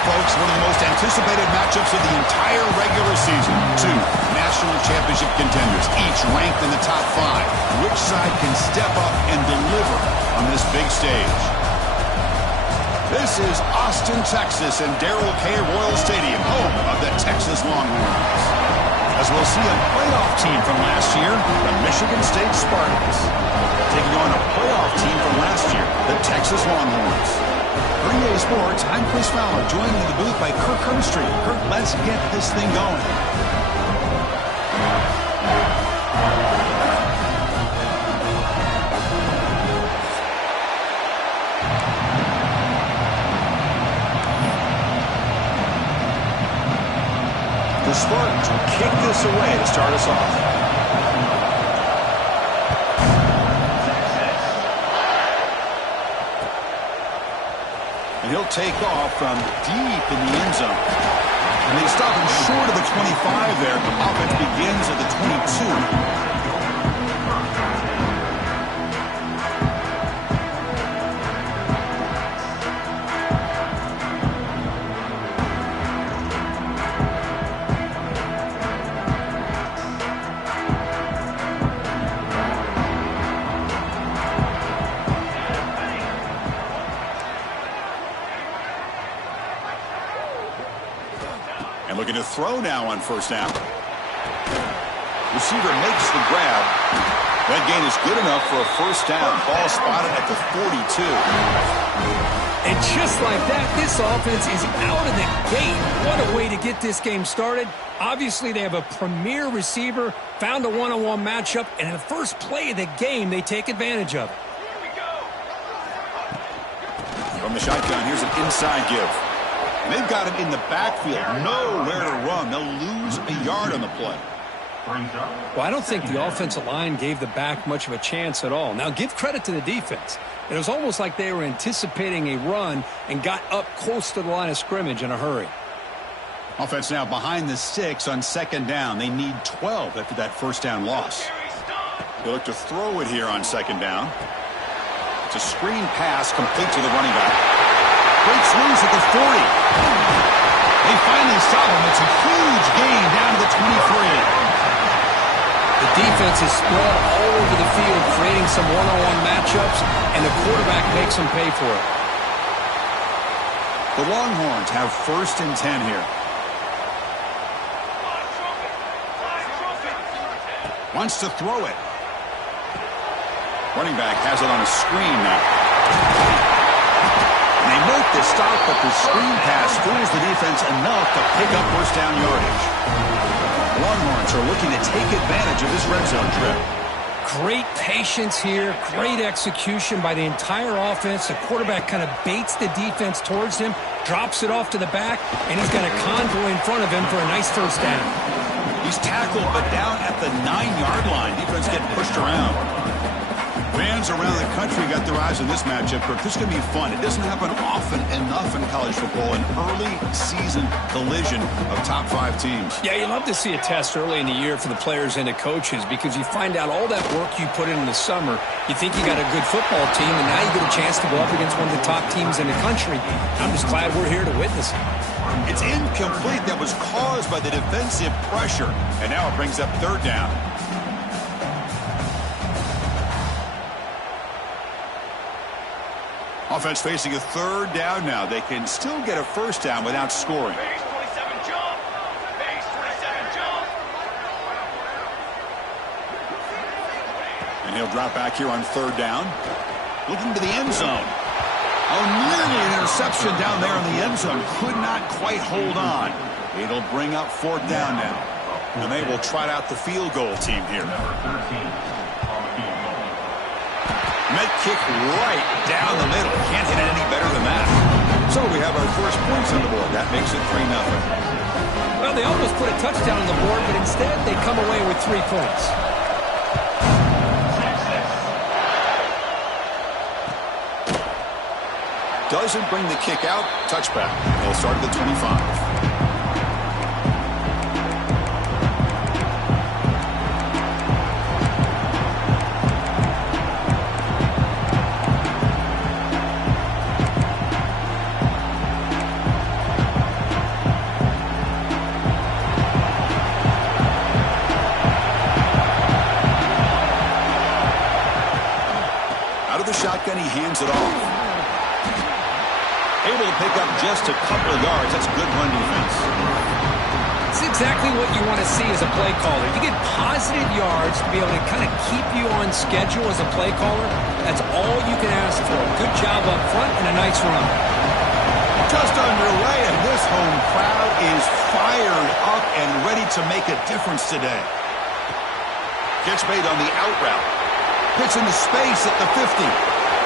folks, one of the most anticipated matchups of the entire regular season. Two national championship contenders, each ranked in the top 5. Which side can step up and deliver on this big stage? This is Austin, Texas, and Darrell K. Royal Stadium, home of the Texas Longhorns. As we'll see a playoff team from last year, the Michigan State Spartans, taking on a playoff team from last year, the Texas Longhorns. For EA Sports, I'm Chris Fowler, joined in the booth by Kirk Herbstreit. Kirk, let's get this thing going. The Spartans will kick this away to start us off. And he'll take off from deep in the end zone. And they stop him short of the 25 there. The offense begins at the 22. And looking to throw now on first down. Receiver makes the grab. That gain is good enough for a first down. Ball spotted at the 42. And just like that, this offense is out of the gate. What a way to get this game started. Obviously, they have a premier receiver, found a one-on-one matchup, and in the first play of the game, they take advantage of it. From the shotgun, here's an inside give. And they've got him in the backfield, nowhere to run. They'll lose a yard on the play. Well, I don't think the offensive line gave the back much of a chance at all. Now, give credit to the defense. It was almost like they were anticipating a run and got up close to the line of scrimmage in a hurry. Offense now behind the 6 on second down. They need 12 after that first down loss. They look to throw it here on second down. It's a screen pass complete to the running back. Breaks loose at the 40. They finally stop him. It's a huge gain down to the 23. The defense is spread all over the field, creating some one-on-one matchups, and the quarterback makes them pay for it. The Longhorns have first and 10 here. Wants to throw it. Running back has it on a screen now. And they make the stop, but the screen pass fools the defense enough to pick up first down yardage. Longhorns are looking to take advantage of this red zone trip. Great patience here, great execution by the entire offense. The quarterback kind of baits the defense towards him, drops it off to the back, and he's got a convoy in front of him for a nice first down. He's tackled, but down at the 9-yard line. Defense getting pushed around. Fans around the country got their eyes on this matchup, but this is going to be fun. It doesn't happen often enough in college football, an early season collision of top 5 teams. Yeah, you love to see a test early in the year for the players and the coaches because you find out all that work you put in the summer. You think you got a good football team, and now you get a chance to go up against one of the top teams in the country. I'm just glad we're here to witness it. It's incomplete. That was caused by the defensive pressure, and now it brings up third down. Offense facing a third down now. They can still get a first down without scoring. Base 27 jump. Base 27 jump. And he'll drop back here on third down. Looking to the end zone. Oh, nearly an interception down there in the end zone. Could not quite hold on. It'll bring up fourth down now. And they will trot out the field goal team here. Met kick right down the middle. Can't hit it any better than that. So we have our first points on the board. That makes it 3-0. Well, they almost put a touchdown on the board, but instead they come away with 3 points. Doesn't bring the kick out. Touchback. They'll start at the 25. shotgun, he hands it off. Able to pick up just a couple of yards. That's good run defense. It's exactly what you want to see as a play caller. You get positive yards to be able to kind of keep you on schedule as a play caller. That's all you can ask for. Good job up front and a nice run. Just underway, and this home crowd is fired up and ready to make a difference today. Catch made on the out route. Pitch into space at the 50.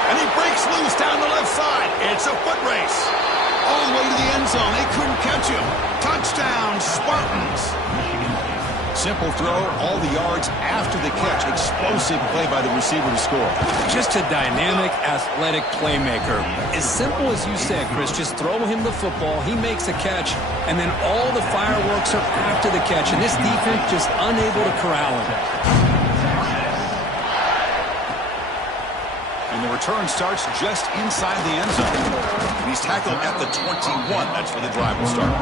And he breaks loose down the left side. It's a foot race. All the way to the end zone. They couldn't catch him. Touchdown, Spartans. Simple throw, all the yards after the catch. Explosive play by the receiver to score. Just a dynamic, athletic playmaker. As simple as you said, Chris, just throw him the football, he makes a catch, and then all the fireworks are after the catch, and this defense just unable to corral him. And the return starts just inside the end zone. And he's tackled at the 21. That's where the drive will start.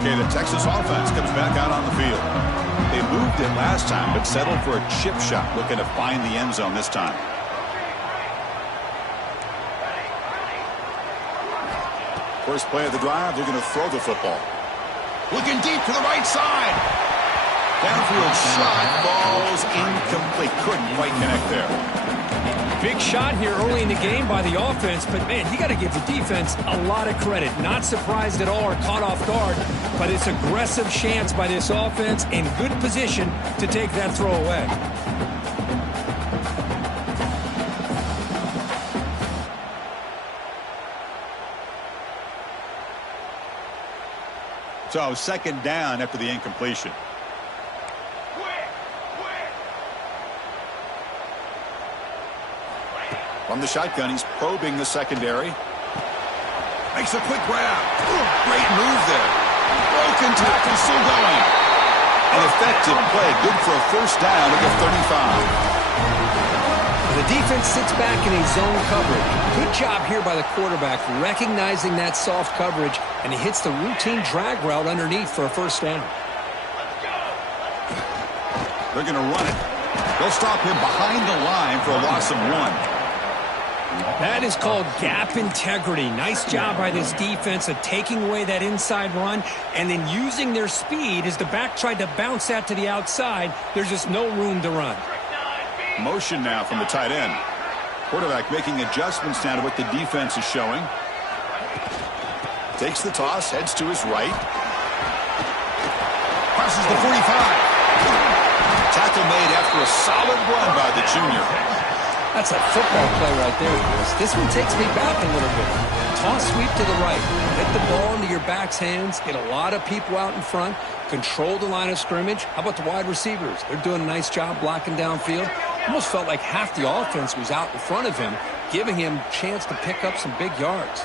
Okay, the Texas offense comes back out on the field. They moved it last time, but settled for a chip shot, looking to find the end zone this time. First play of the drive, they're going to throw the football. Looking deep to the right side. Downfield shot falls incomplete. Couldn't quite connect there. Big shot here early in the game by the offense, but man, you got to give the defense a lot of credit. Not surprised at all or caught off guard, but it's aggressive chance by this offense in good position to take that throw away. So second down after the incompletion. From the shotgun, he's probing the secondary. Makes a quick grab. Great move there. Broken tackle, still going. An effective play, good for a first down at the 35. The defense sits back in a zone coverage. Good job here by the quarterback recognizing that soft coverage, and he hits the routine drag route underneath for a first down. They're going to run it. They'll stop him behind the line for a loss of 1. That is called gap integrity. Nice job by this defense of taking away that inside run and then using their speed as the back tried to bounce that to the outside. There's just no room to run. Motion now from the tight end. Quarterback making adjustments now to what the defense is showing. Takes the toss, heads to his right. Passes the 45. Tackle made after a solid run by the junior. That's a football play right there, Chris. This one takes me back a little bit. Toss sweep to the right. Get the ball into your back's hands. Get a lot of people out in front. Control the line of scrimmage. How about the wide receivers? They're doing a nice job blocking downfield. Almost felt like half the offense was out in front of him, giving him a chance to pick up some big yards.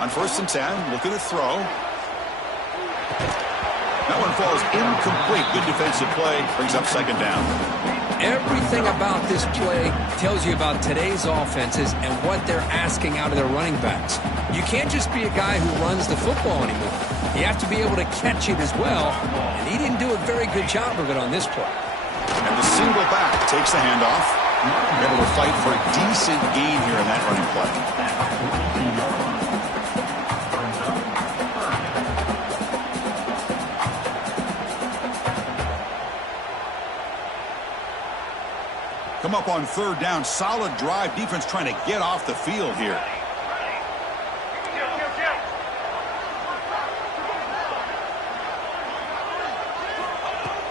On 1st and 10, looking to throw. That one falls incomplete. Good defensive play. Brings up second down. Everything about this play tells you about today's offenses and what they're asking out of their running backs. You can't just be a guy who runs the football anymore. You have to be able to catch it as well, and he didn't do a very good job of it on this play. And the single back takes the handoff. Able to fight for a decent gain here in that running play. Come up on 3rd down. Solid drive. Defense trying to get off the field here.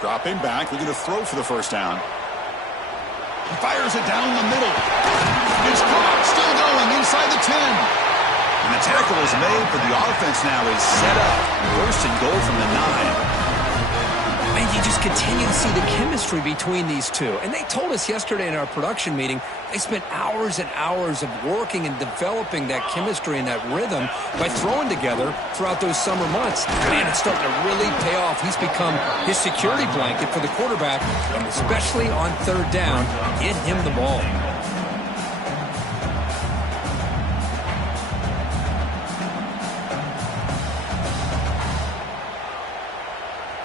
Dropping back. Looking to throw for the first down. He fires it down the middle. It's caught. Still going inside the 10. And the tackle is made, but the offense now is set up. 1st and goal from the 9. And you just continue to see the chemistry between these two. And they told us yesterday in our production meeting, they spent hours and hours of working and developing that chemistry and that rhythm by throwing together throughout those summer months. Man, it's starting to really pay off. He's become his security blanket for the quarterback, and especially on 3rd down, get him the ball.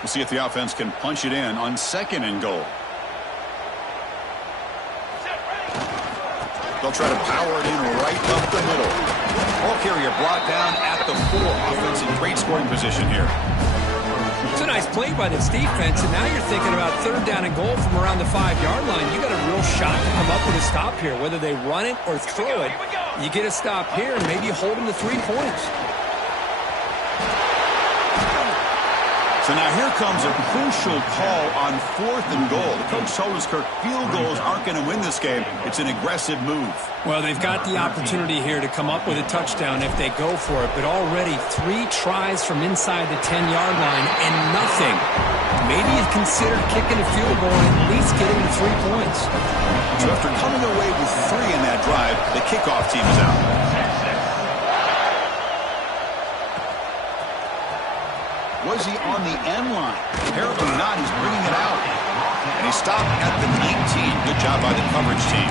See if the offense can punch it in on 2nd and goal. They'll try to power it in right up the middle. Ball carrier brought down at the 4. Offense in great scoring position here. It's a nice play by this defense, and now you're thinking about 3rd down and goal from around the 5-yard line. You got a real shot to come up with a stop here. Whether they run it or throw it, you get a stop here and maybe hold them to 3 points. So now here comes a crucial call on 4th and goal. The coach told us, Kirk, field goals aren't going to win this game. It's an aggressive move. Well, they've got the opportunity here to come up with a touchdown if they go for it, but already 3 tries from inside the 10-yard line and nothing. Maybe you consider kicking a field goal and at least getting to 3 points. So after coming away with 3 in that drive, the kickoff team is out. Was he on the end line? Apparently not. He's bringing it out. And he stopped at the 19. Good job by the coverage team.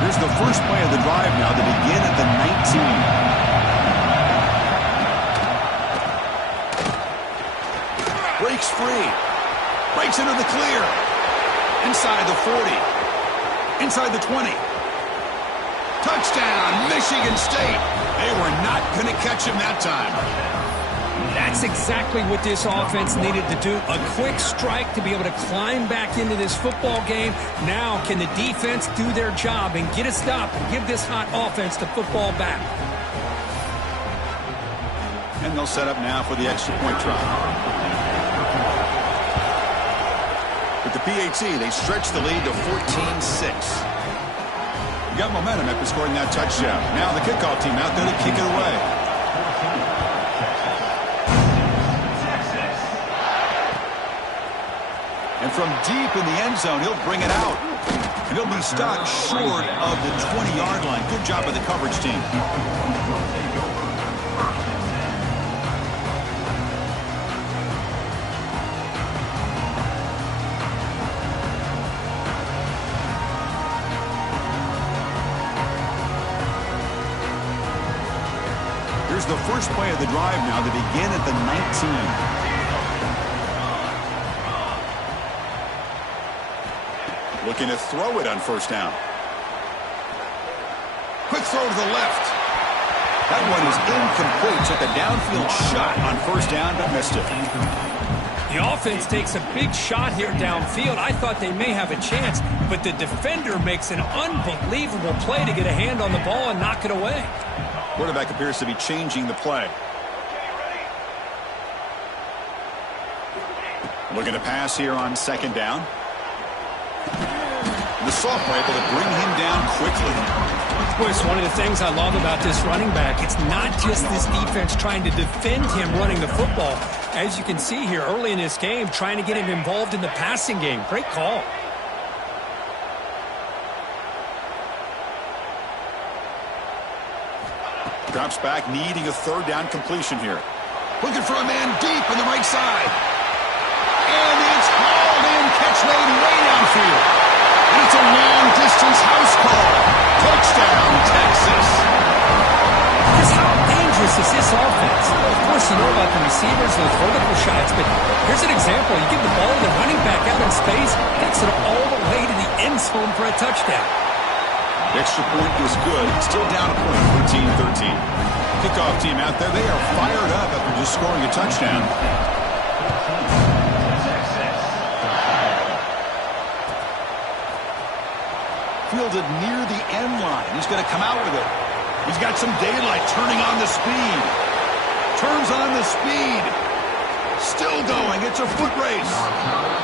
Here's the first play of the drive now. They begin at the 19. Breaks free. Breaks into the clear. Inside the 40. Inside the 20. Touchdown, Michigan State. They were not going to catch him that time. That's exactly what this offense needed to do. A quick strike to be able to climb back into this football game. Now, can the defense do their job and get a stop and give this hot offense the football back? And they'll set up now for the extra point try. With the PAT, they stretch the lead to 14-6. Got momentum after scoring that touchdown. Now the kickoff team out there to kick it away. And from deep in the end zone, he'll bring it out. And he'll be stopped short of the 20-yard line. Good job by the coverage team. Here's the first play of the drive now. They begin at the 19. Looking to throw it on 1st down. Quick throw to the left. That one is incomplete. Took a downfield shot on 1st down, but missed it. The offense takes a big shot here downfield. I thought they may have a chance, but the defender makes an unbelievable play to get a hand on the ball and knock it away. Quarterback appears to be changing the play. Looking to pass here on 2nd down. The sophomore able to bring him down quickly. Boy, it's one of the things I love about this running back. It's not just this defense trying to defend him running the football. As you can see here early in this game, trying to get him involved in the passing game. Great call. Drops back, needing a 3rd down completion here. Looking for a man deep on the right side. And it's hauled in, catch made way downfield. And it's a long-distance house call. Touchdown, Texas. Because how dangerous is this offense? Of course, you know about the receivers, those vertical shots, but here's an example. You give the ball to the running back out in space, gets it all the way to the end zone for a touchdown. The extra point is good. Still down a point, 14-13. Kickoff team out there. They are fired up after just scoring a touchdown. Fielded near the end line. He's going to come out with it. He's got some daylight, turning on the speed. Turns on the speed. Still going. It's a foot race.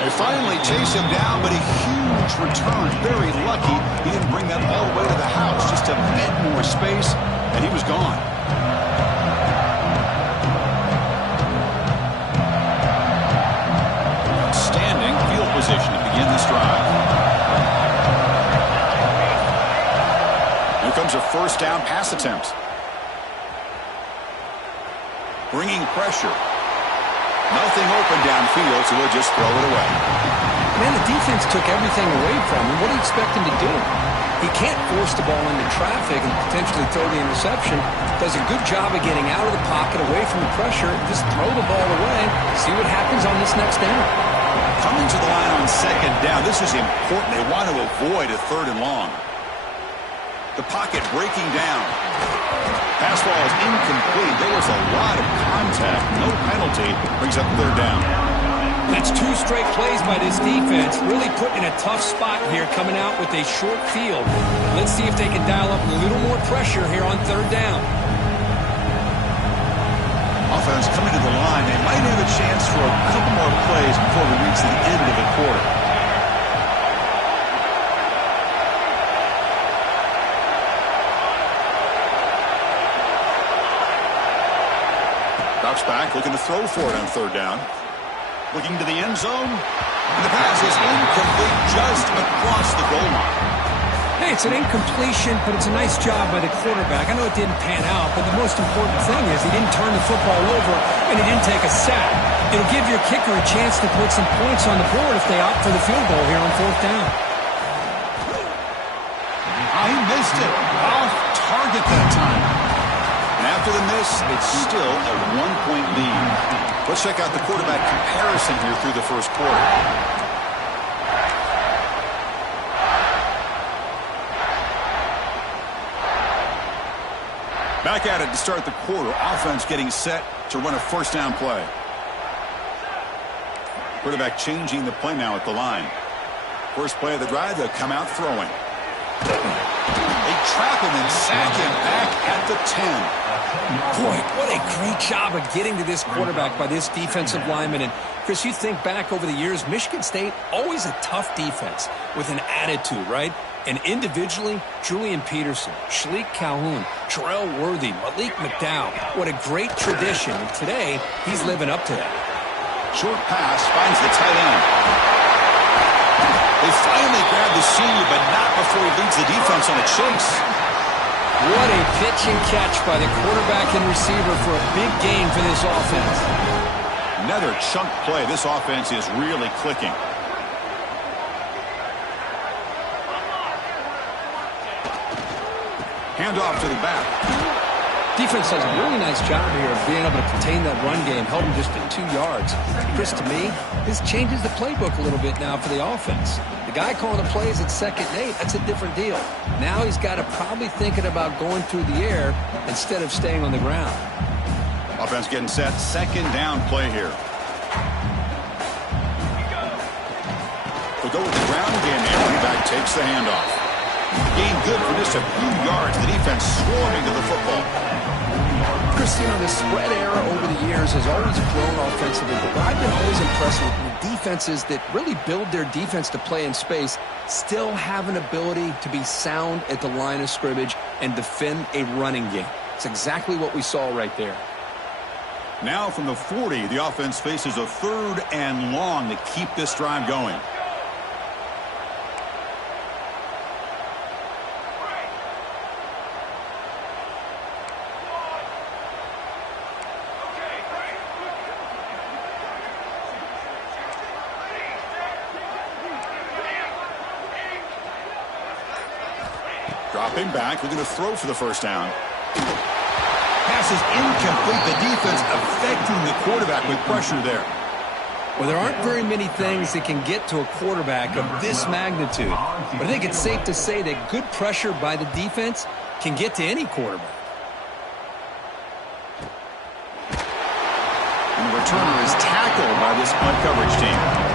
They finally chase him down, but a huge return. Very lucky he didn't bring that all the way to the house. Just a bit more space, and he was gone. Standing field position to begin this drive. Here comes a 1st down pass attempt. Bringing pressure. Nothing open downfield, so they'll just throw it away. Man, the defense took everything away from him. What do you expect him to do? He can't force the ball into traffic and potentially throw the interception. Does a good job of getting out of the pocket, away from the pressure, just throw the ball away, see what happens on this next down. Coming to the line on second down, this is important. They want to avoid a third and long. The pocket breaking down. Pass ball is incomplete. There was a lot of contact. No penalty. Brings up third down. That's 2 straight plays by this defense. Really put in a tough spot here coming out with a short field. Let's see if they can dial up a little more pressure here on third down. Offense coming to the line. They might have a chance for a couple more plays before we reach the end of the quarter. Drops back, looking to throw for it on third down. Looking to the end zone. And the pass is incomplete just across the goal line. Hey, it's an incompletion, but it's a nice job by the quarterback. I know it didn't pan out, but the most important thing is he didn't turn the football over and he didn't take a sack. It'll give your kicker a chance to put some points on the board if they opt for the field goal here on fourth down. He missed it. Off target that time. And after the miss, it's still a 1-point lead. Let's check out the quarterback comparison here through the first quarter. Back at it to start the quarter. Offense getting set to run a first down play. Quarterback changing the play now at the line. First play of the drive, they'll come out throwing. They trap him and sack him back at the 10. Boy, what a great job of getting to this quarterback by this defensive lineman. And, Chris, you think back over the years, Michigan State, always a tough defense with an attitude, right? And individually, Julian Peterson, Shalik Calhoun, Terrell Worthy, Malik McDowell. What a great tradition. And today, he's living up to that. Short pass finds the tight end. They finally grab the senior, but not before he leads the defense on a chase. What a pitch and catch by the quarterback and receiver for a big gain for this offense. Another chunk play. This offense is really clicking. Handoff to the back. Defense does a really nice job here of being able to contain that run game, held him just at 2 yards. Chris, to me, this changes the playbook a little bit now for the offense. The guy calling the plays at 2nd and 8, that's a different deal. Now he's got to probably thinking about going through the air instead of staying on the ground. Offense getting set. Second down play here. We'll go with the ground game, and running back takes the handoff. Gain good for just a few yards. The defense swarming to the football. Chris, you know, the spread era over the years has always grown offensively, but what I've been always impressed with defenses that really build their defense to play in space still have an ability to be sound at the line of scrimmage and defend a running game. It's exactly what we saw right there. Now from the 40, the offense faces a 3rd and long to keep this drive going. Dropping back, looking to throw for the first down. Pass is incomplete. The defense affecting the quarterback with pressure there. Well, there aren't very many things that can get to a quarterback of this magnitude. But I think it's safe to say that good pressure by the defense can get to any quarterback. And the returner is tackled by this punt coverage team.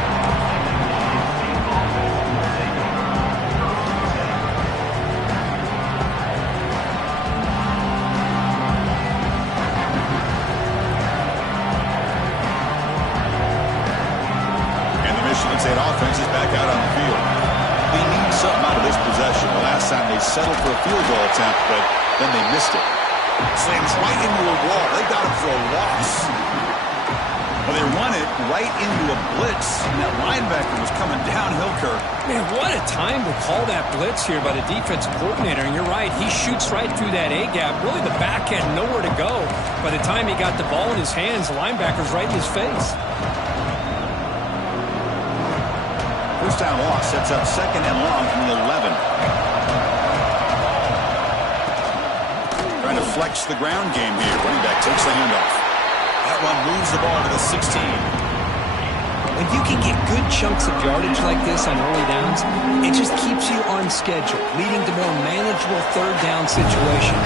State offense is back out on the field. They need something out of this possession. The last time they settled for a field goal attempt, but then they missed it. Slams right into a wall. They got him for a loss. Well, they run it right into a blitz, and that linebacker was coming downhill, Kirk. Man, what a time to call that blitz here by the defensive coordinator. And you're right, he shoots right through that A-gap. Really, the back had nowhere to go. By the time he got the ball in his hands, the linebacker's right in his face. First down loss sets up 2nd and long from the 11. to flex the ground game here. Running back takes the handoff. That one moves the ball to the 16. When you can get good chunks of yardage like this on early downs, it just keeps you on schedule, leading to more manageable third down situations.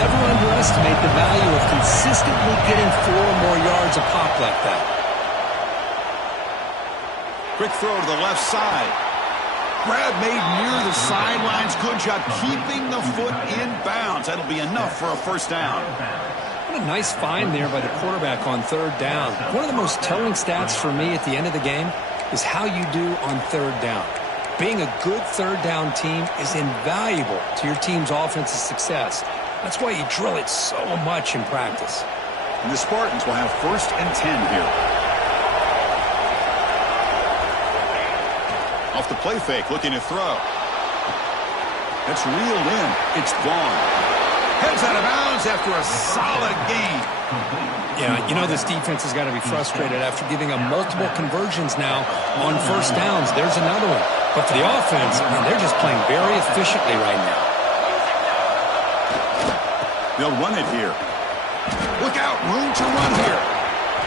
Never underestimate the value of consistently getting 4 or more yards a pop like that. Quick throw to the left side. Grab made near the sidelines. Good job keeping the foot in bounds. That'll be enough for a first down. What a nice find there by the quarterback on third down. One of the most telling stats for me at the end of the game is how you do on third down. Being a good third down team is invaluable to your team's offensive success. That's why you drill it so much in practice. And the Spartans will have 1st and 10 here. Off the play fake, looking to throw. That's reeled in. It's gone. Heads out of bounds after a solid gain. Yeah, you know this defense has got to be frustrated after giving up multiple conversions now on first downs. There's another one. But for the offense, I mean, they're just playing very efficiently right now. They'll run it here. Look out, room to run here.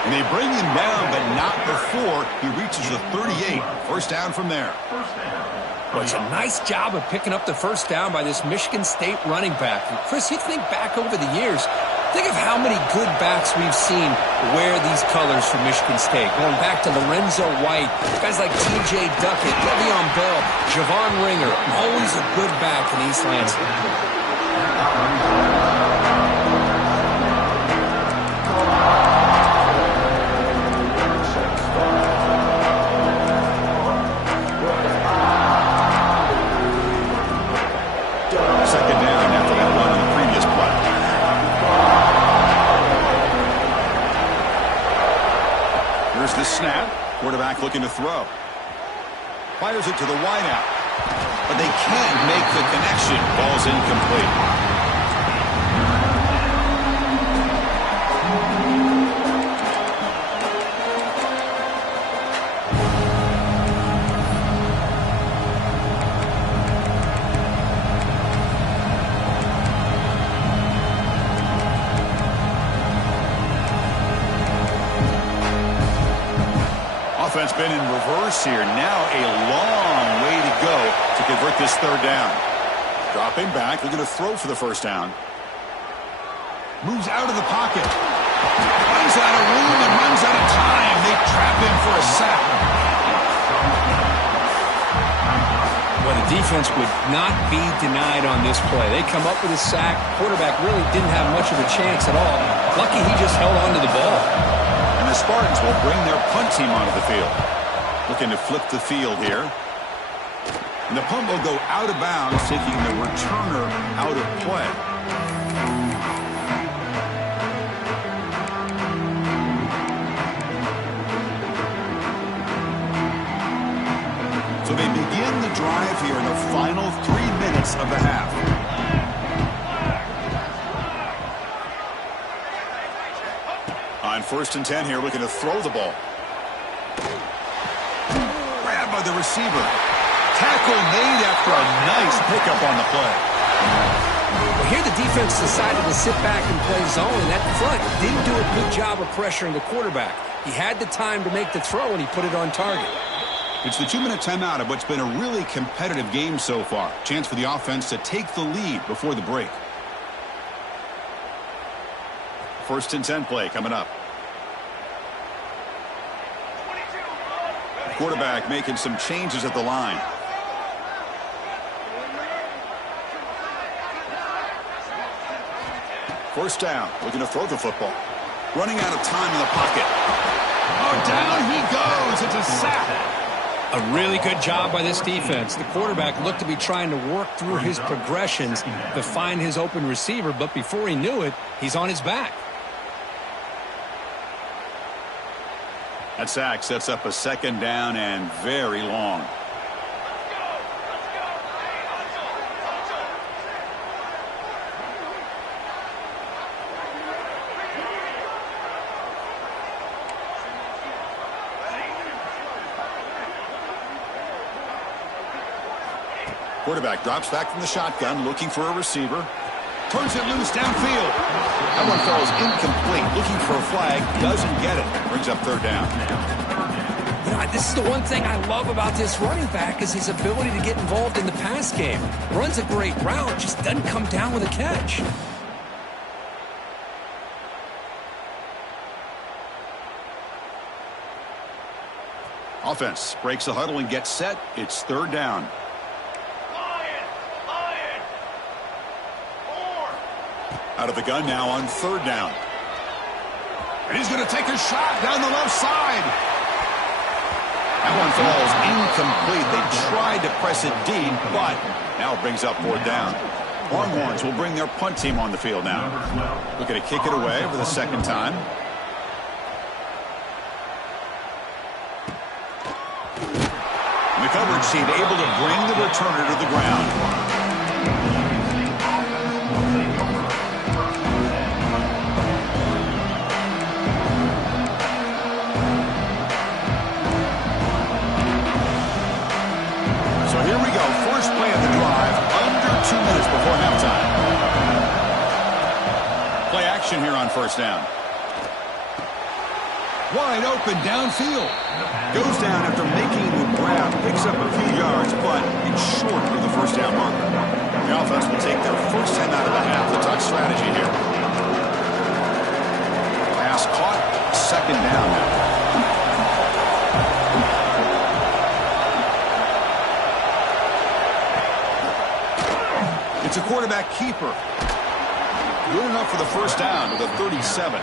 And they bring him down, but not before he reaches the 38. First down from there. Well, it's a nice job of picking up the first down by this Michigan State running back. And Chris, you think back over the years, think of how many good backs we've seen wear these colors for Michigan State. Going back to Lorenzo White, guys like T.J. Duckett, Le'Veon Bell, Javon Ringer, always a good back in East Lansing. Second down after that run on the previous play. Here's the snap. Quarterback looking to throw. Fires it to the wideout. But they can't make the connection. Ball's incomplete. Offense been in reverse here. Now a long way to go to convert this third down. Dropping back, looking to throw for the first down. Moves out of the pocket. Runs out of room and runs out of time. They trap him for a sack. Well, the defense would not be denied on this play. They come up with a sack. Quarterback really didn't have much of a chance at all. Lucky he just held on to the ball. And the Spartans will bring their punt team onto the field. Looking to flip the field here. And the punt will go out of bounds, taking the returner out of play. So they begin the drive here in the final 3 minutes of the half. On 1st and 10 here, looking to throw the ball. Grabbed by the receiver. Tackle made after a nice pickup on the play. Well, here the defense decided to sit back and play zone, and that front didn't do a good job of pressuring the quarterback. He had the time to make the throw, and he put it on target. It's the 2-minute timeout of what's been a really competitive game so far. Chance for the offense to take the lead before the break. 1st and 10 play coming up. Quarterback making some changes at the line. First down, looking to throw the football. Running out of time in the pocket. Oh, down he goes. It's a sack. A really good job by this defense. The quarterback looked to be trying to work through his progressions to find his open receiver, but before he knew it, he's on his back. That sack sets up a second down and very long. Quarterback drops back from the shotgun, looking for a receiver. Turns it loose downfield. That one falls incomplete. Looking for a flag. Doesn't get it. Brings up third down. Yeah, this is the one thing I love about this running back is his ability to get involved in the pass game. Runs a great route, just doesn't come down with a catch. Offense breaks the huddle and gets set. It's third down. Lion! 4. Out of the gun now on third down. And he's going to take a shot down the left side. That one falls incomplete. They tried to press it deep, but now it brings up fourth down. Longhorns will bring their punt team on the field now. Looking to kick it away for the second time. The coverage team able to bring the returner to the ground. So here we go. First play of the drive, under 2 minutes before halftime. Play action here on first down. Wide open downfield. Goes down after making the grab. Picks up a few yards, but it's short of the first down marker. The offense will take their first 10 out of the half. The touch strategy here. Pass caught. Second down now. It's a quarterback keeper. Good enough for the first down with a 37.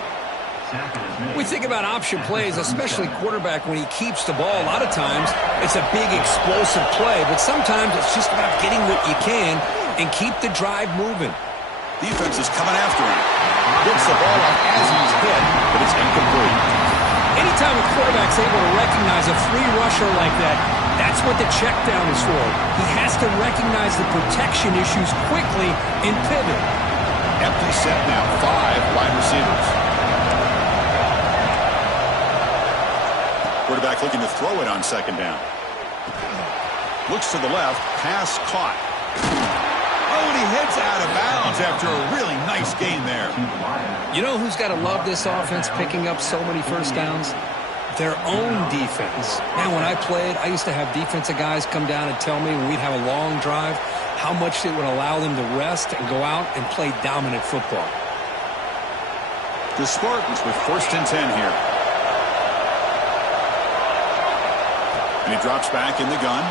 We think about option plays, especially quarterback when he keeps the ball. A lot of times it's a big explosive play, but sometimes it's just about getting what you can and keep the drive moving. Defense is coming after him. Gets the ball up as he's hit, but it's incomplete. Anytime a quarterback's able to recognize a free rusher like that, that's what the check down is for. He has to recognize the protection issues quickly and pivot. Empty set now. 5 wide receivers. Quarterback looking to throw it on second down. Looks to the left. Pass caught. Oh, and he hits out of bounds after a really nice gain there. You know who's got to love this offense picking up so many first downs? Their own defense. Man, when I played, I used to have defensive guys come down and tell me when we'd have a long drive how much it would allow them to rest and go out and play dominant football. The Spartans with first and 10 here. And he drops back in the gun.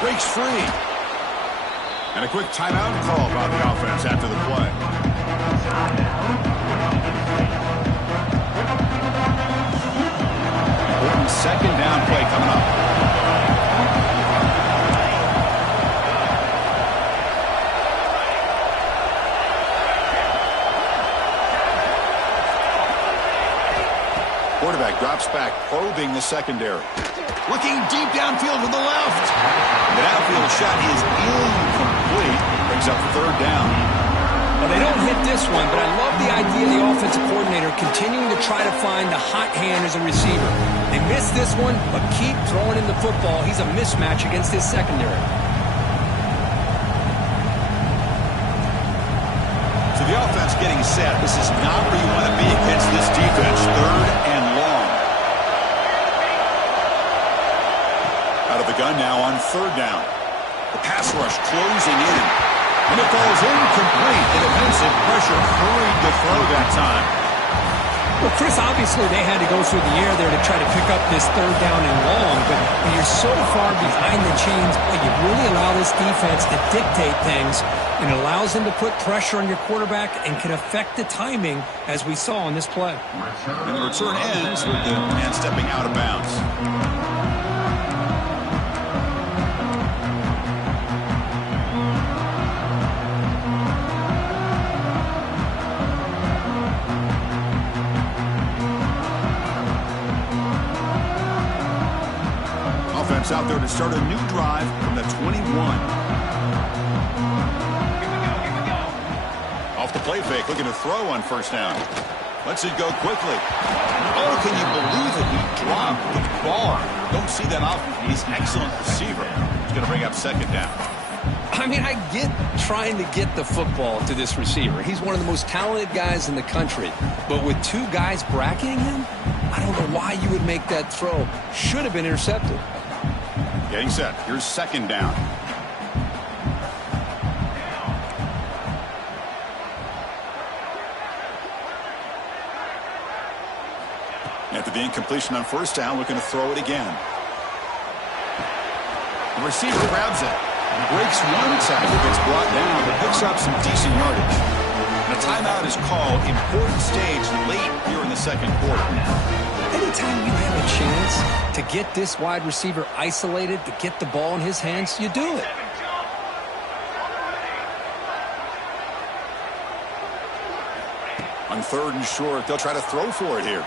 Breaks free. And a quick timeout call by the offense after the play. Important second down play coming up. Quarterback drops back, probing the secondary. Looking deep downfield to the left. The downfield shot is incomplete. Brings up third down. Well, they don't hit this one, but I love the idea of the offensive coordinator continuing to try to find the hot hand as a receiver. They missed this one, but keep throwing in the football. He's a mismatch against his secondary. So the offense getting set. This is not where you want to be against this defense. Third and long. Out of the gun now on third down. The pass rush closing in. And it falls incomplete. The defensive pressure hurried to throw that time. Well, Chris, obviously they had to go through the air there to try to pick up this third down and long, but when you're so far behind the chains, you really allow this defense to dictate things, and it allows them to put pressure on your quarterback and can affect the timing, as we saw on this play. And the return ends with the man stepping out of bounds. Out there to start a new drive from the 21. Off the play fake, looking to throw on first down. Lets it go quickly. Oh, can you believe it? He dropped the ball. Don't see that often. He's an excellent receiver. He's going to bring up second down. I mean, I get trying to get the football to this receiver. He's one of the most talented guys in the country. But with two guys bracketing him, I don't know why you would make that throw. Should have been intercepted. Getting set. Here's second down. After the incompletion on first down, looking to throw it again. The receiver grabs it. Breaks one tackle, gets brought down, but picks up some decent yardage. And a timeout is called. Important stage late here in the second quarter. Anytime you have a chance to get this wide receiver isolated, to get the ball in his hands, you do it. On third and short, they'll try to throw for it here.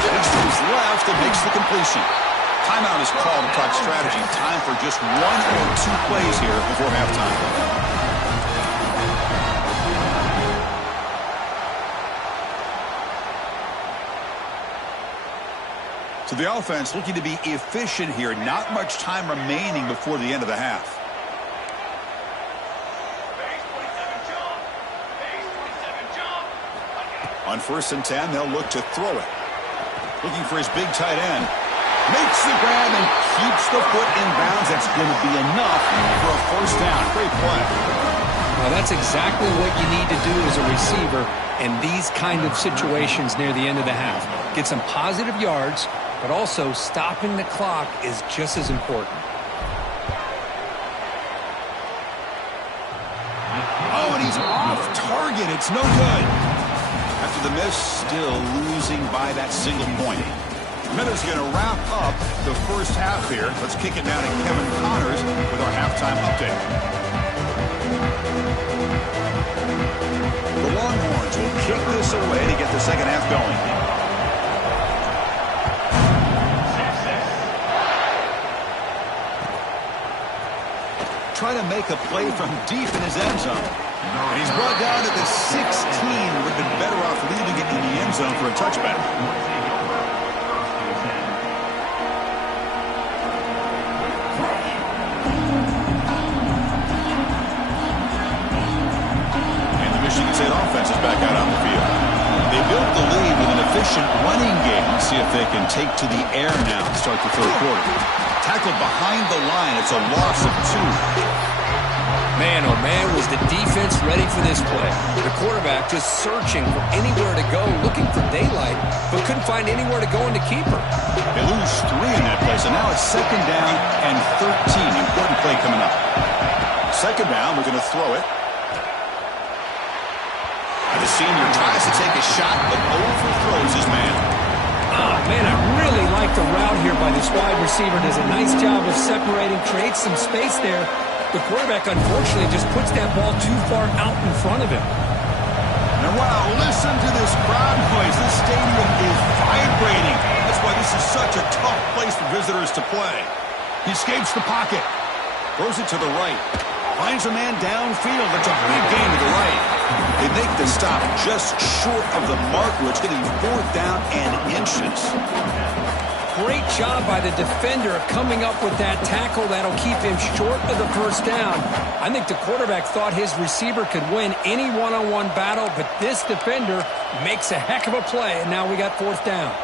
Takes to his left and makes the completion. Timeout is called to talk strategy. Time for just one or two plays here before halftime. So the offense looking to be efficient here. Not much time remaining before the end of the half. On 1st and 10, they'll look to throw it. Looking for his big tight end. Makes the grab and keeps the foot in bounds. That's going to be enough for a first down. Great play. Well, that's exactly what you need to do as a receiver in these kind of situations near the end of the half. Get some positive yards, but also stopping the clock is just as important. Oh, and he's off target. It's no good. After the miss, still losing by that single point. Miller's going to wrap up the first half here. Let's kick it down to Kevin Connors with our halftime update. The Longhorns will kick this away to get the second half going. Trying to make a play from deep in his end zone. And he's brought down to the 16. Would have been better off leaving it in the end zone for a touchback. And the Michigan State offense is back out on the field. They built the lead with an efficient running game. Let's see if they can take to the air now to start the third quarter. Tackled behind the line. It's a loss of 2. Man, oh man, was the defense ready for this play. The quarterback just searching for anywhere to go, looking for daylight, but couldn't find anywhere to go in the keeper. They lose 3 in that play, so now it's second down and 13. Important play coming up. Second down, we're going to throw it. And the senior tries to take a shot, but overthrows his man. Oh, man, I really like the route here by this wide receiver. Does a nice job of separating, creates some space there. The quarterback, unfortunately, just puts that ball too far out in front of him. And wow, listen to this crowd noise. This stadium is vibrating. That's why this is such a tough place for visitors to play. He escapes the pocket. Throws it to the right. Finds a man downfield. That's a big gain to the right. They make the stop just short of the marker. It's getting 4th down and inches. Great job by the defender of coming up with that tackle that'll keep him short of the first down. I think the quarterback thought his receiver could win any one-on-one battle, but this defender makes a heck of a play, and now we got 4th down.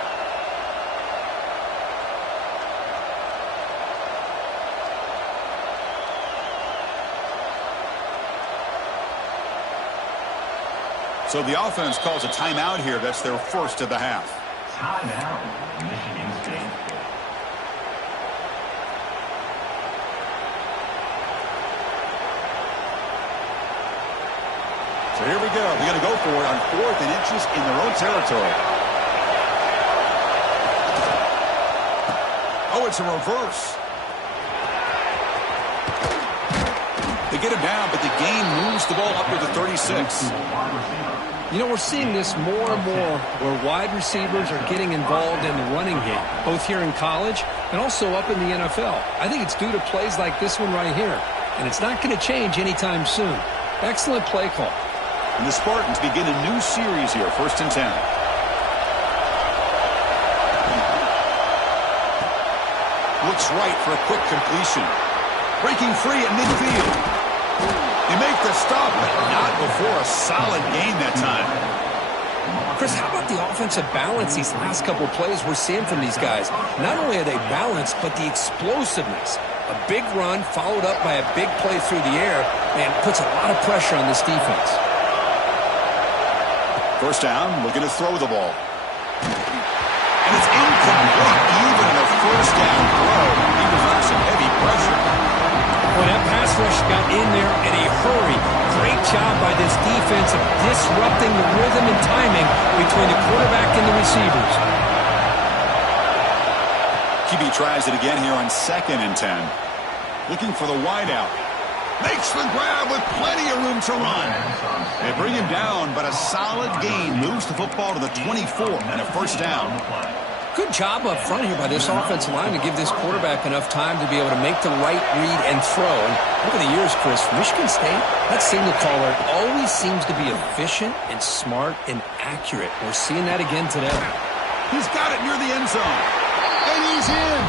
So the offense calls a timeout here. That's their first of the half. Timeout, Michigan State. So here we go. They're going to go for it on 4th and inches in their own territory. Oh, it's a reverse. They get him down, but the gain moves the ball up to the 36. You know, we're seeing this more and more where wide receivers are getting involved in the running game, both here in college and also up in the NFL. I think it's due to plays like this one right here, and it's not going to change anytime soon. Excellent play call. And the Spartans begin a new series here, 1st and 10. Looks right for a quick completion. Breaking free at midfield. They make the stop, but not before a solid gain that time. Chris, how about the offensive balance these last couple plays we're seeing from these guys? Not only are they balanced, but the explosiveness. A big run followed up by a big play through the air, and puts a lot of pressure on this defense. First down, looking to throw the ball. And it's incomplete, even in a first down throw. He was under some heavy pressure. Well, that pass rush got in there in a hurry. Great job by this defense of disrupting the rhythm and timing between the quarterback and the receivers. QB tries it again here on 2nd and 10. Looking for the wideout. Makes the grab with plenty of room to run. They bring him down, but a solid gain moves the football to the 24 and a first down. Good job up front here by this offensive line to give this quarterback enough time to be able to make the right read and throw. And over the years, Chris, Michigan State, that signal caller always seems to be efficient and smart and accurate. We're seeing that again today. He's got it near the end zone. And he's in.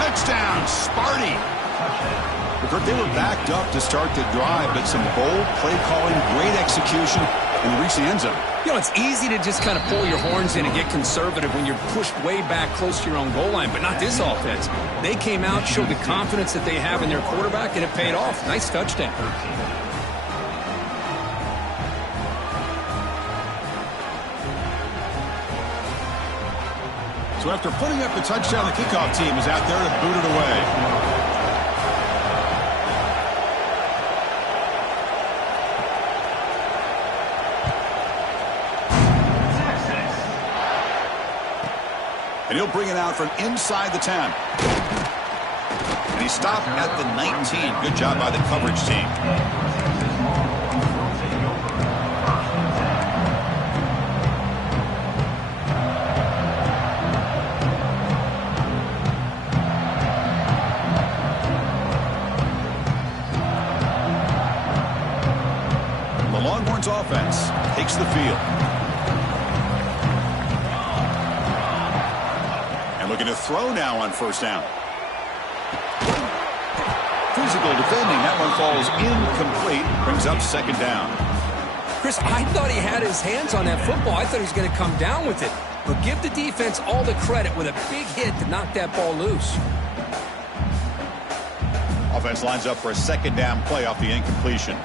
Touchdown, Sparty. They were backed up to start the drive, but some bold play calling, great execution, and they reach the end zone. You know, it's easy to just kind of pull your horns in and get conservative when you're pushed way back close to your own goal line, but not this offense. They came out, showed the confidence that they have in their quarterback, and it paid off. Nice touchdown. So after putting up the touchdown, the kickoff team is out there to boot it away. And he'll bring it out from inside the 10. And he stopped at the 19. Good job by the coverage team. The Longhorns offense takes the field. Looking to throw now on first down. Physical defending. That one falls incomplete. Brings up 2nd down. Chris, I thought he had his hands on that football. I thought he was going to come down with it. But give the defense all the credit with a big hit to knock that ball loose. Offense lines up for a 2nd down play off the incompletion.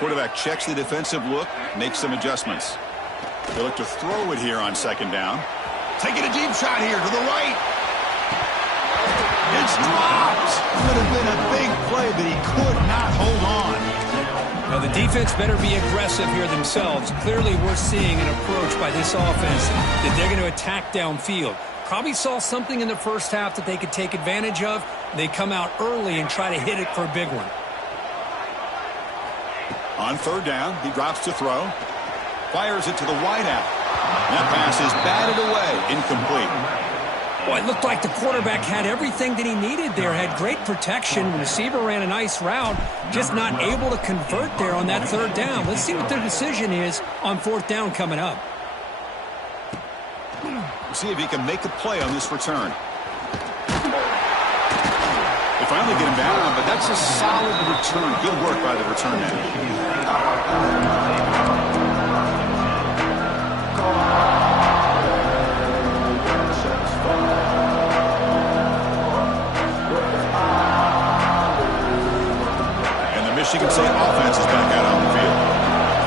Quarterback checks the defensive look, makes some adjustments. They look to throw it here on 2nd down. Taking a deep shot here to the right. It's dropped. Would have been a big play, but he could not hold on. Now the defense better be aggressive here themselves. Clearly we're seeing an approach by this offense that they're going to attack downfield. Probably saw something in the first half that they could take advantage of. They come out early and try to hit it for a big one. On 3rd down, he drops to throw. Fires it to the wideout. That pass is batted away. Incomplete. Well, it looked like the quarterback had everything that he needed there. Had great protection. The receiver ran a nice route. Just not able to convert there on that 3rd down. Let's see what their decision is on 4th down coming up. We'll see if he can make a play on this return. They finally get him down, but that's a solid return. Good work by the return man. Michigan State offense is back out on the field.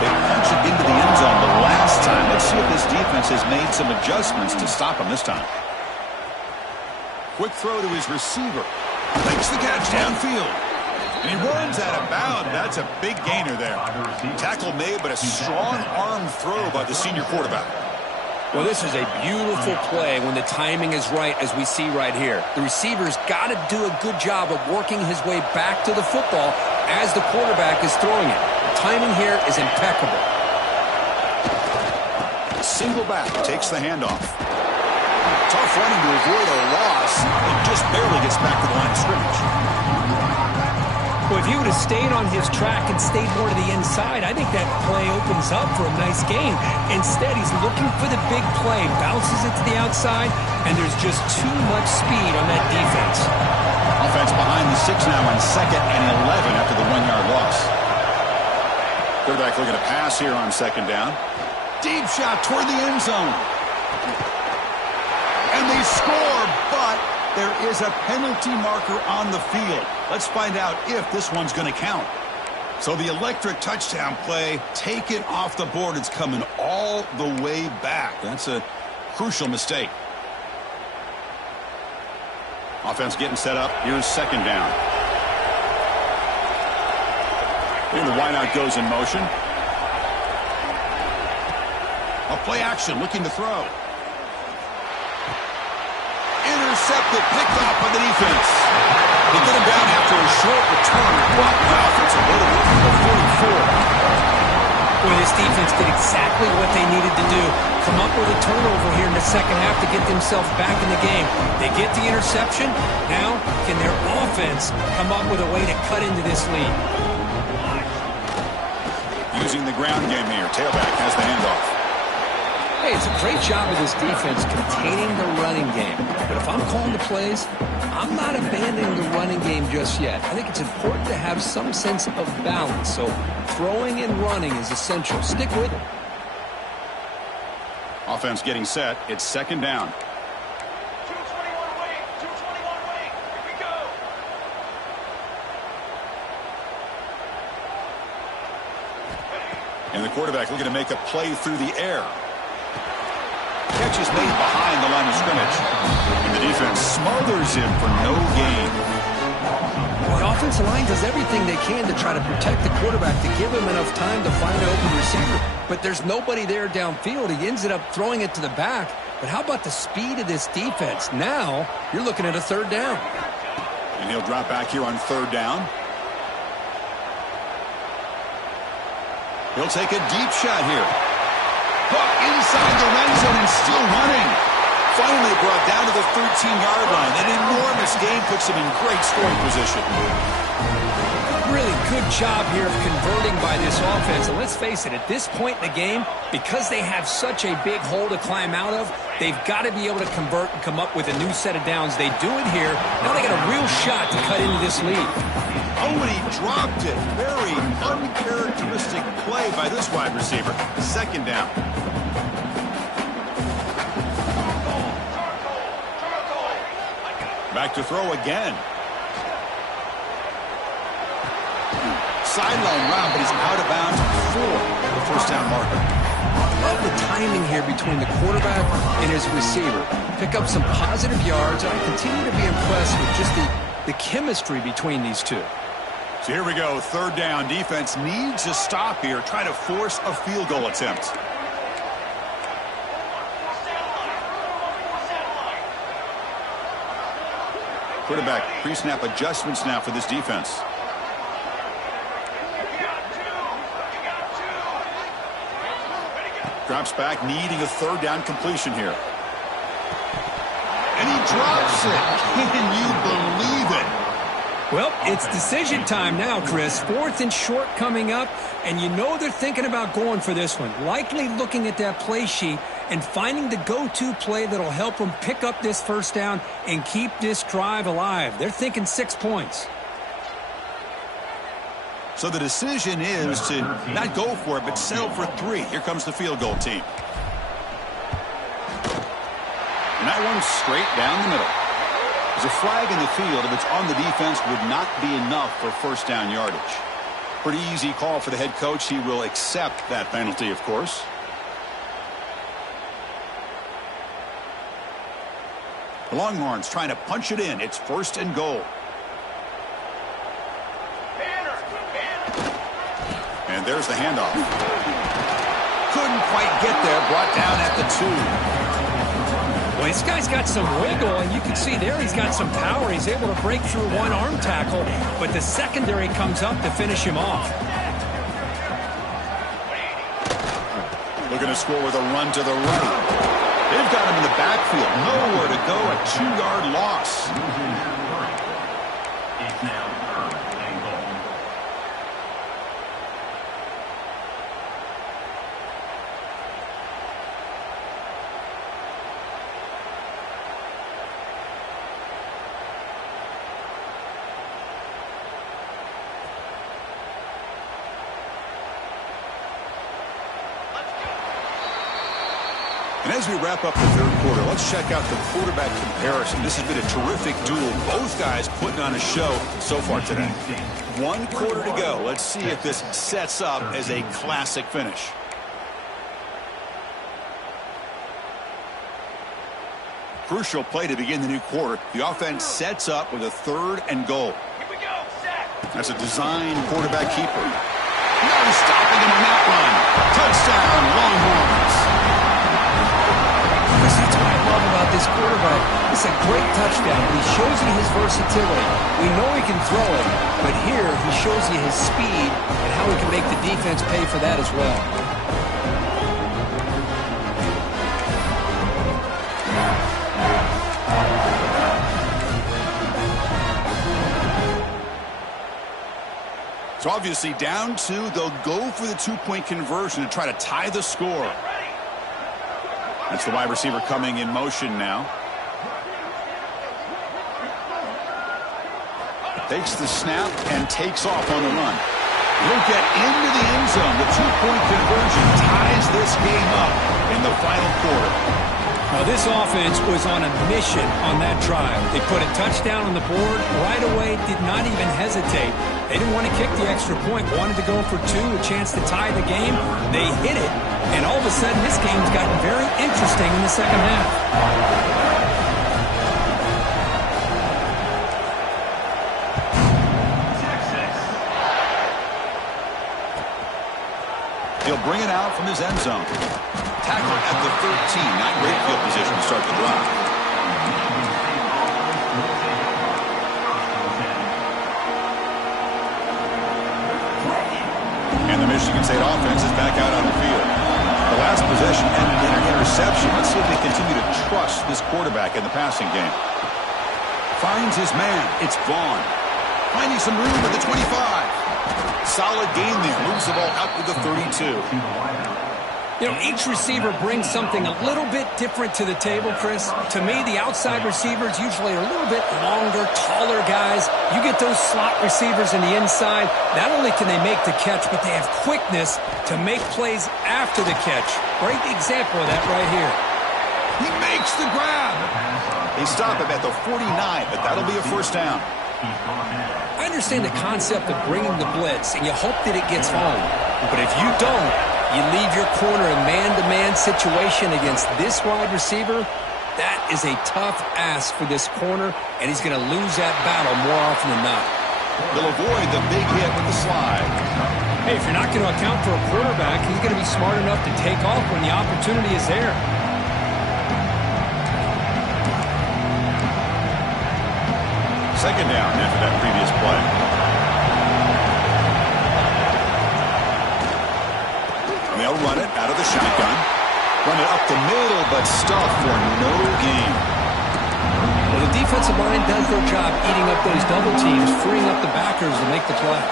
They punch it into the end zone the last time. Let's see if this defense has made some adjustments to stop him this time. Quick throw to his receiver. Makes the catch downfield. And he runs out of bounds. That's a big gainer there. Tackle made, but a strong arm throw by the senior quarterback. Well, this is a beautiful play when the timing is right, as we see right here. The receiver's got to do a good job of working his way back to the football as the quarterback is throwing it. The timing here is impeccable. Single back takes the handoff. Tough running to avoid a loss. It just barely gets back to the line of scrimmage. Well, if he would have stayed on his track and stayed more to the inside, I think that play opens up for a nice game. Instead, he's looking for the big play, bounces it to the outside, and there's just too much speed on that defense. Offense behind the 6 now on 2nd and 11 after the 1-yard loss. Quarterback looking to pass here on 2nd down. Deep shot toward the end zone. And they score, but there is a penalty marker on the field. Let's find out if this one's going to count. So the electric touchdown play taken off the board. It's coming all the way back. That's a crucial mistake. Offense getting set up. Here's 2nd down. Here the wideout goes in motion. A play action looking to throw. Intercepted, picked off by the defense. They get him down after a short return. Block by offensive line at the 44. Boy, this defense did exactly what they needed to do. Come up with a turnover here in the second half to get themselves back in the game. They get the interception. Now, can their offense come up with a way to cut into this lead? Using the ground game here. Tailback has the handoff. Hey, it's a great job of this defense containing the running game. But if I'm calling the plays, I'm not abandoning the running game just yet. I think it's important to have some sense of balance. So throwing and running is essential. Stick with it. Offense getting set. It's 2nd down. 221 wing. 221 wing. Here we go. And the quarterback looking to make a play through the air. Catch is made behind the line of scrimmage. And the defense smothers him for no gain. The offensive line does everything they can to try to protect the quarterback, to give him enough time to find an open receiver. But there's nobody there downfield. He ends up throwing it to the back. But how about the speed of this defense? Now you're looking at a 3rd down. And he'll drop back here on 3rd down. He'll take a deep shot here. Caught inside the red zone and still running. Finally brought down to the 13-yard line. An enormous gain puts him in great scoring position. Really good job here of converting by this offense. And let's face it, at this point in the game, because they have such a big hole to climb out of, they've got to be able to convert and come up with a new set of downs. They do it here. Now they got a real shot to cut into this lead. Oh, and he dropped it. Very uncharacteristic play by this wide receiver. 2nd down. Back to throw again. Sideline route, but he's out of bounds before the 1st down marker. Love the timing here between the quarterback and his receiver. Pick up some positive yards, and I continue to be impressed with just the chemistry between these two. So here we go, 3rd down. Defense needs a stop here. Try to force a field goal attempt. Quarterback pre-snap adjustments now for this defense. Drops back, needing a 3rd down completion here. And he drops it. Can you believe it? Well, it's decision time now, Chris. 4th and short coming up, and you know they're thinking about going for this one. Likely looking at that play sheet and finding the go-to play that'll help them pick up this 1st down and keep this drive alive. They're thinking 6 points. So the decision is to not go for it, but settle for 3. Here comes the field goal team. And that one's straight down the middle. There's a flag in the field. If it's on the defense, would not be enough for 1st down yardage. Pretty easy call for the head coach. He will accept that penalty, of course. The Longhorns trying to punch it in. It's 1st and goal. And there's the handoff. Couldn't quite get there. Brought down at the 2. Well, this guy's got some wiggle, and you can see there he's got some power. He's able to break through one arm tackle, but the secondary comes up to finish him off. Looking to score with a run to the right. They've got him in the backfield. Nowhere to go. A 2-yard loss. And as we wrap up the third quarter, let's check out the quarterback comparison. This has been a terrific duel. Both guys putting on a show so far today. 1 quarter to go. Let's see if this sets up as a classic finish. Crucial play to begin the new quarter. The offense sets up with a 3rd and goal. Here we go, set. That's a design quarterback keeper. No stopping him on that run. Touchdown, Longhorns. That's what I love about this quarterback. It's a great touchdown. He shows you his versatility. We know he can throw it, but here he shows you his speed and how he can make the defense pay for that as well. So obviously down 2, they'll go for the 2-point conversion to try to tie the score. That's the wide receiver coming in motion now. Takes the snap and takes off on the run. He'll get into the end zone. The 2-point conversion ties this game up in the final quarter. Now, this offense was on a mission on that drive. They put a touchdown on the board right away, did not even hesitate. They didn't want to kick the extra point, wanted to go for 2, a chance to tie the game. They hit it, and all of a sudden this game's gotten very interesting in the second half. He'll bring it out from his end zone. Tackle at the 13. Not great field position to start the drive. And the Michigan State offense is back out on the field. The last possession ended in an interception. Let's see if they continue to trust this quarterback in the passing game. Finds his man. It's Vaughn. Finding some room at the 25. Solid gain there. Moves the ball out to the 32. You know, each receiver brings something a little bit different to the table, Chris. To me, the outside receivers usually are a little bit longer, taller guys. You get those slot receivers in the inside. Not only can they make the catch, but they have quickness to make plays after the catch. Great example of that right here. He makes the grab. They stop him at the 49, but that'll be a first down. I understand the concept of bringing the blitz, and you hope that it gets home. But if you don't, you leave your corner in man-to-man situation against this wide receiver. That is a tough ask for this corner, and he's going to lose that battle more often than not. They'll avoid the big hit with the slide. Hey, if you're not going to account for a quarterback, he's going to be smart enough to take off when the opportunity is there. Second down after that previous play. They'll run it out of the shotgun. Run it up the middle, but stuffed for no gain. Well, the defensive line does their job eating up those double teams, freeing up the backers to make the play.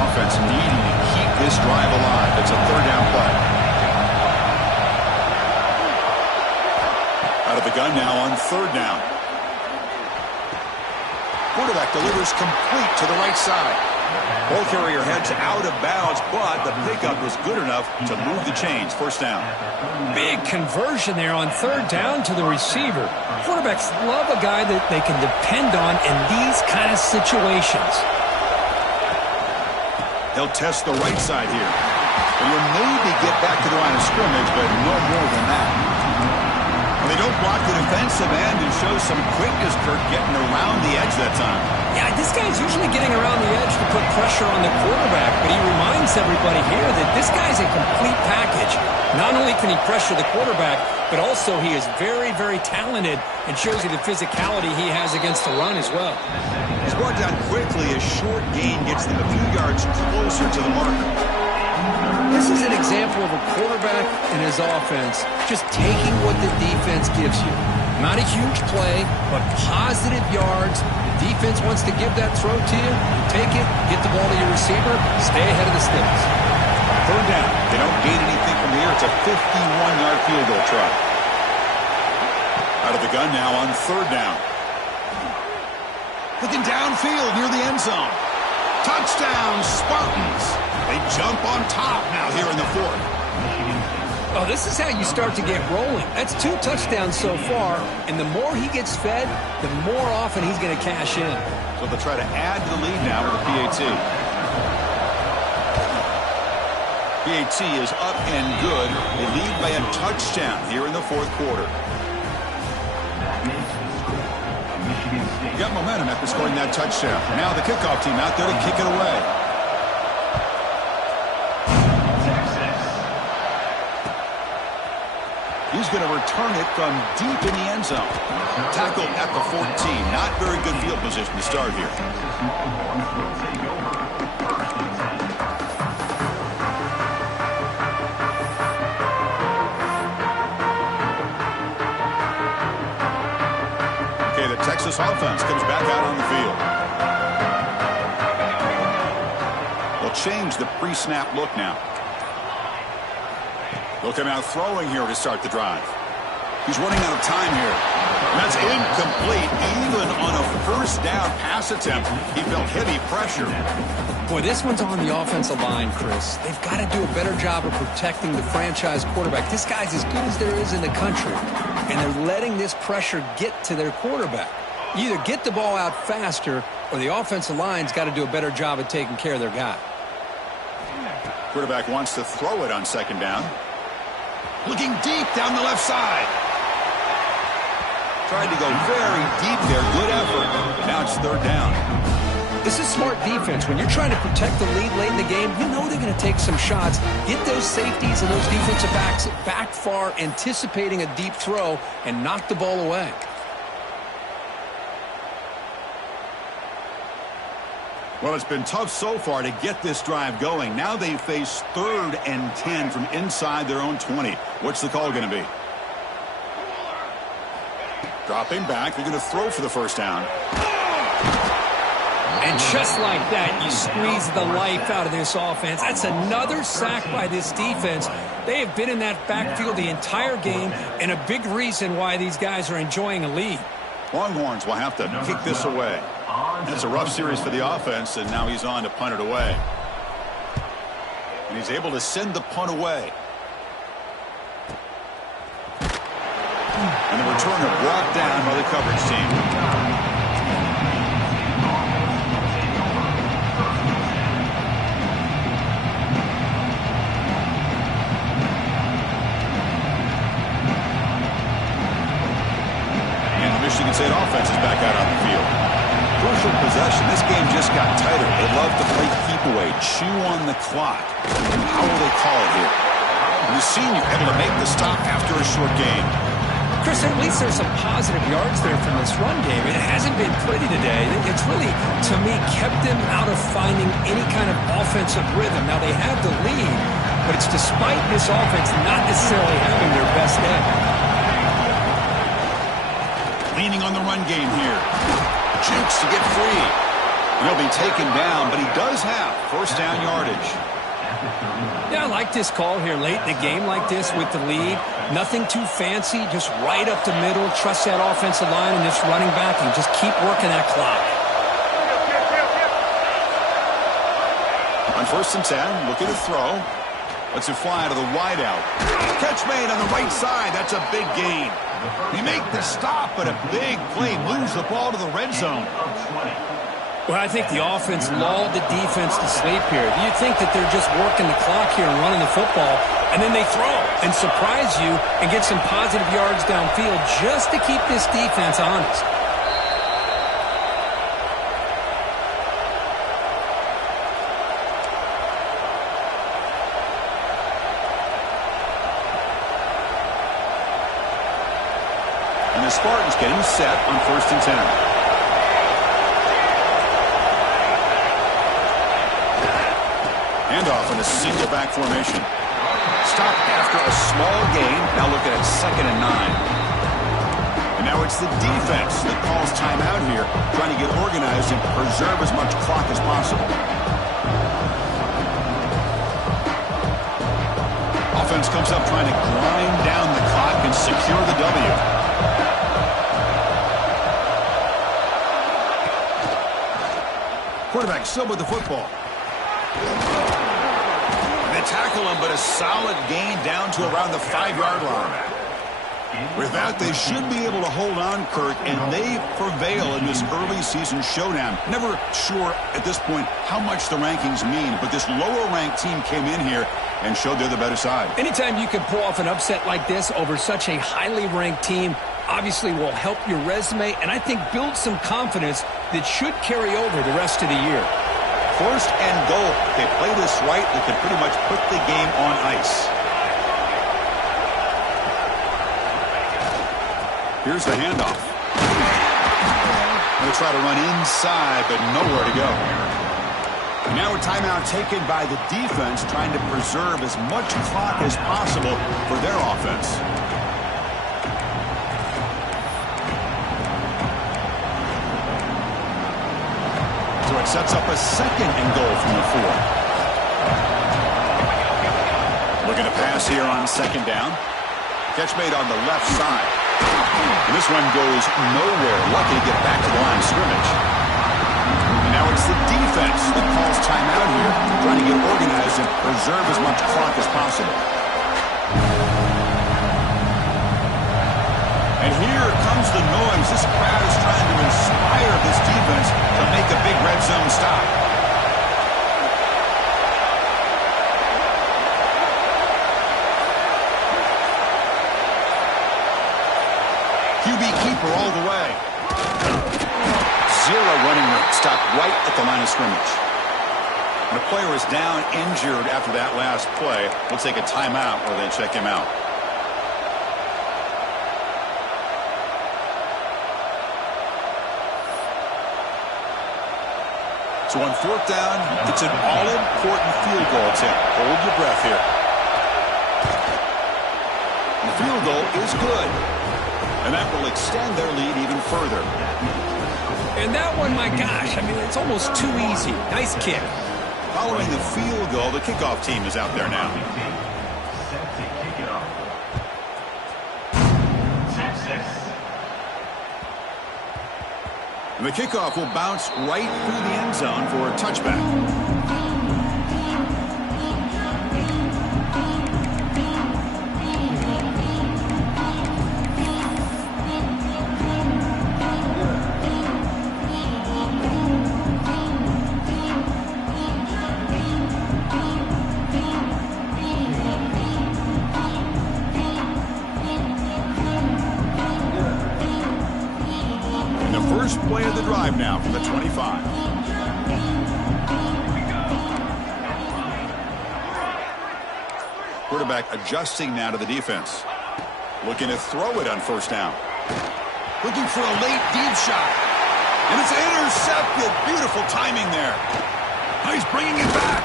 Offense needing to keep this drive alive. It's a 3rd down play. Out of the gun now on 3rd down. Quarterback delivers complete to the right side. Ball carrier heads out of bounds, but the pickup was good enough to move the chains. First down. Big conversion there on 3rd down to the receiver. Quarterbacks love a guy that they can depend on in these kind of situations. They'll test the right side here. And will maybe get back to the line of scrimmage, but no more than that. They don't block the defensive end and show some quickness, Kirk, getting around the edge that time. Yeah, this guy's usually getting around the edge to put pressure on the quarterback, but he reminds everybody here that this guy's a complete package. Not only can he pressure the quarterback, but also he is very, very talented and shows you the physicality he has against the run as well. He's brought down quickly. A short gain gets them a few yards closer to the marker. This is an example of a quarterback and his offense just taking what the defense gives you. Not a huge play, but positive yards. The defense wants to give that throw to you. You take it, get the ball to your receiver, stay ahead of the sticks. 3rd down. They don't gain anything from here. It's a 51-yard field goal try. Out of the gun now on 3rd down. Looking downfield near the end zone. Touchdown, Spartans. They jump on top now here in the fourth. Oh, this is how you start to get rolling. That's 2 touchdowns so far, and the more he gets fed, the more often he's going to cash in. So they'll try to add to the lead now with a PAT. PAT is up and good. They lead by a touchdown here in the fourth quarter. Got momentum after scoring that touchdown. Now the kickoff team out there to kick it away. He's going to return it from deep in the end zone. Tackled at the 14. Not very good field position to start here. Okay, the Texas offense comes back out on the field. They'll change the pre-snap look now. They'll come out throwing here to start the drive. He's running out of time here. That's incomplete. Even on a first down pass attempt, he felt heavy pressure. Boy, this one's on the offensive line, Chris. They've got to do a better job of protecting the franchise quarterback. This guy's as good as there is in the country, and they're letting this pressure get to their quarterback. You either get the ball out faster, or the offensive line's got to do a better job of taking care of their guy. Quarterback wants to throw it on second down. Looking deep down the left side. Tried to go very deep there. Good effort. Now it's third down. This is smart defense. When you're trying to protect the lead late in the game, you know they're going to take some shots. Get those safeties and those defensive backs back far, anticipating a deep throw, and knock the ball away. Well, it's been tough so far to get this drive going. Now they face 3rd and 10 from inside their own 20. What's the call going to be? Dropping back. They're going to throw for the first down. And just like that, you squeeze the life out of this offense. That's another sack by this defense. They have been in that backfield the entire game, and a big reason why these guys are enjoying a lead. Longhorns will have to kick this away. That's a rough series for the offense, and now he's on to punt it away. And he's able to send the punt away. And the returner brought down by the coverage team. And the Michigan State offense is back out on the field. Crucial possession. This game just got tighter. They love to play keep away, chew on the clock. How will they call it here? And the senior able to make the stop after a short game. Chris, at least there's some positive yards there from this run game. It hasn't been pretty today. It's really, to me, kept them out of finding any kind of offensive rhythm. Now, they have the lead, but it's despite this offense not necessarily having their best day. Leaning on the run game here. Jukes to get free. He'll be taken down, but he does have first down yardage. Yeah, I like this call here late in the game like this with the lead. Nothing too fancy, just right up the middle. Trust that offensive line and this running back and just keep working that clock. On 1st and 10, looking to throw. Lets it fly to the wideout. Catch made on the right side. That's a big gain. They make the stop, but a big play moves the ball to the red zone. Well, I think the offense lulled the defense to sleep here. You'd think that they're just working the clock here and running the football, and then they throw and surprise you and get some positive yards downfield just to keep this defense honest. And the Spartans getting set on 1st and 10. Handoff in a single back formation. Stop after a small gain. Now looking at 2nd and 9. And now it's the defense that calls timeout here, trying to get organized and preserve as much clock as possible. Offense comes up trying to grind down the clock and secure the W. Quarterback still with the football. They tackle him, but a solid gain down to around the 5-yard line. With that, they should be able to hold on, Kirk, and they prevail in this early season showdown. Never sure at this point how much the rankings mean, but this lower-ranked team came in here and showed they're the better side. Anytime you can pull off an upset like this over such a highly ranked team, obviously will help your resume, and I think build some confidence that should carry over the rest of the year. First and goal. If they play this right, they could pretty much put the game on ice. Here's the handoff. Going to try to run inside, but nowhere to go. And now a timeout taken by the defense, trying to preserve as much clock as possible for their offense. So it sets up a second and goal from the 4. Looking to pass here on second down. Catch made on the left side. And this one goes nowhere. Lucky to get back to the line of scrimmage. And now it's the defense that calls timeout here, trying to get organized and preserve as much clock as possible. And here comes the noise. This crowd is trying to inspire this defense to make a big red zone stop. QB keeper all the way. Zero running room. Stopped right at the line of scrimmage. And the player is down injured after that last play. We'll take a timeout while they check him out. So on fourth down, it's an all-important field goal attempt. Hold your breath here. And the field goal is good. And that will extend their lead even further. And that one, my gosh, I mean, it's almost too easy. Nice kick. Following the field goal, the kickoff team is out there now. And the kickoff will bounce right through the end zone for a touchback. First play of the drive now from the 25. Quarterback adjusting now to the defense. Looking to throw it on first down. Looking for a late deep shot. And it's intercepted. Beautiful timing there. Now he's bringing it back.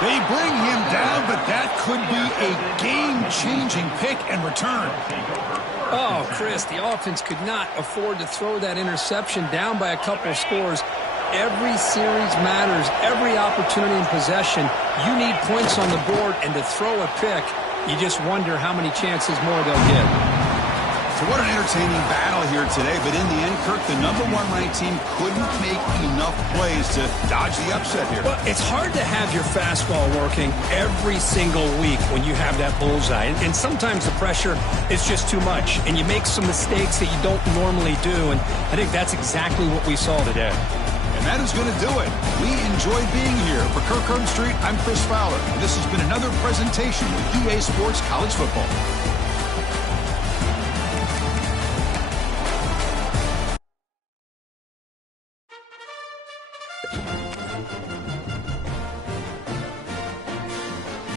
They bring him down, but that could be a game-changing pick and return. Oh, Chris, the offense could not afford to throw that interception down by a couple scores. Every series matters. Every opportunity in possession, you need points on the board, and to throw a pick, you just wonder how many chances more they'll get. So what an entertaining battle here today, but in the end, Kirk, the #1 ranked team couldn't make enough plays to dodge the upset here. Well, it's hard to have your fastball working every single week when you have that bullseye, and sometimes the pressure is just too much, and you make some mistakes that you don't normally do, and I think that's exactly what we saw today. And that is going to do it. We enjoyed being here. For Kirk Herbstreit, I'm Chris Fowler, and this has been another presentation with EA Sports College Football.